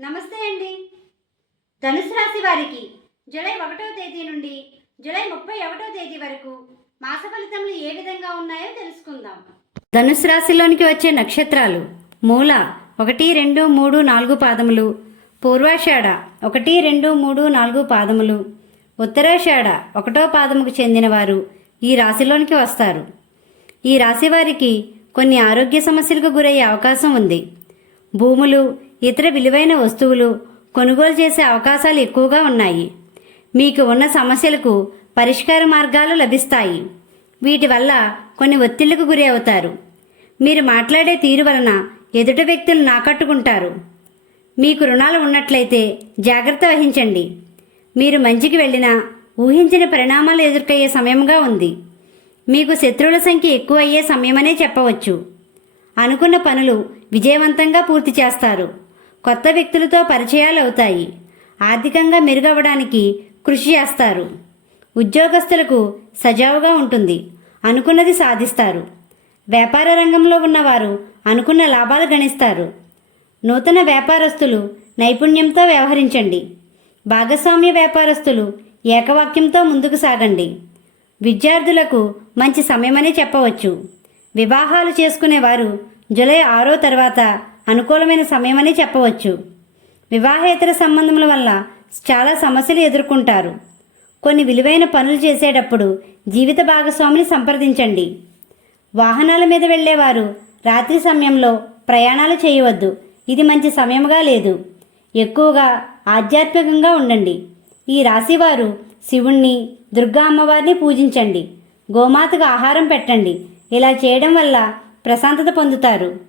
నమస్తే అండి. ధనుసు రాశి వారికి జూలై ఒకటో తేదీ నుండి జూలై ముప్పై ఒకటో తేదీ వరకు మాస ఫలితములు ఏ విధంగా ఉన్నాయో తెలుసుకుందాం. ధనుసు రాశిలోనికి వచ్చే నక్షత్రాలు మూల ఒకటి రెండు మూడు నాలుగు పాదములు పూర్వాషాఢ ఒకటి రెండు మూడు నాలుగు పాదములు ఉత్తరాషాఢ ఒకటో పాదముకు చెందినవారు ఈ రాశిలోనికి వస్తారు. ఈ రాశి వారికి కొన్ని ఆరోగ్య సమస్యలకు గురయ్యే అవకాశం ఉంది. భూములు ఇతర విలువైన వస్తువులు కొనుగోలు చేసే అవకాశాలు ఎక్కువగా ఉన్నాయి. మీకు ఉన్న సమస్యలకు పరిష్కార మార్గాలు లభిస్తాయి. వీటి వల్ల కొన్ని ఒత్తిళ్ళకు గురి అవుతారు. మీరు మాట్లాడే తీరు వలన ఎదుటి వ్యక్తులు నాకట్టుకుంటారు. మీకు రుణాలు ఉన్నట్లయితే జాగ్రత్త వహించండి. మీరు మంచికి వెళ్ళినా ఊహించిన పరిణామాలు ఎదుర్కొయ్యే సమయంగా ఉంది. మీకు శత్రువుల సంఖ్య ఎక్కువ అయ్యే సమయమనే చెప్పవచ్చు. అనుకున్న పనులు విజయవంతంగా పూర్తి చేస్తారు. కొత్త వ్యక్తులతో పరిచయాలు అవుతాయి ఆర్థికంగా మెరుగవడానికి కృషి చేస్తారు. ఉద్యోగస్తులకు సజావుగా ఉంటుంది. అనుకున్నది సాధిస్తారు. వ్యాపార రంగంలో ఉన్నవారు అనుకున్న లాభాలు గణిస్తారు. నూతన వ్యాపారస్తులు నైపుణ్యంతో వ్యవహరించండి. భాగస్వామ్య వ్యాపారస్తులు ఏకవాక్యంతో ముందుకు సాగండి. విద్యార్థులకు మంచి సమయమని చెప్పవచ్చు. వివాహాలు చేసుకునేవారు జూలై ఆరో తర్వాత అనుకూలమైన సమయమని చెప్పవచ్చు. వివాహేతర సంబంధముల వల్ల చాలా సమస్యలు ఎదుర్కొంటారు. కొన్ని విలువైన పనులు చేసేటప్పుడు జీవిత భాగస్వామిని సంప్రదించండి. వాహనాల మీద వెళ్ళేవారు రాత్రి సమయంలో ప్రయాణాలు చేయవద్దు. ఇది మంచి సమయముగా లేదు. ఎక్కువగా ఆధ్యాత్మికంగా ఉండండి. ఈ రాశివారు శివుణ్ణి దుర్గా అమ్మవారిని పూజించండి. గోమాతకు ఆహారం పెట్టండి. ఇలా చేయడం వల్ల ప్రశాంతత పొందుతారు.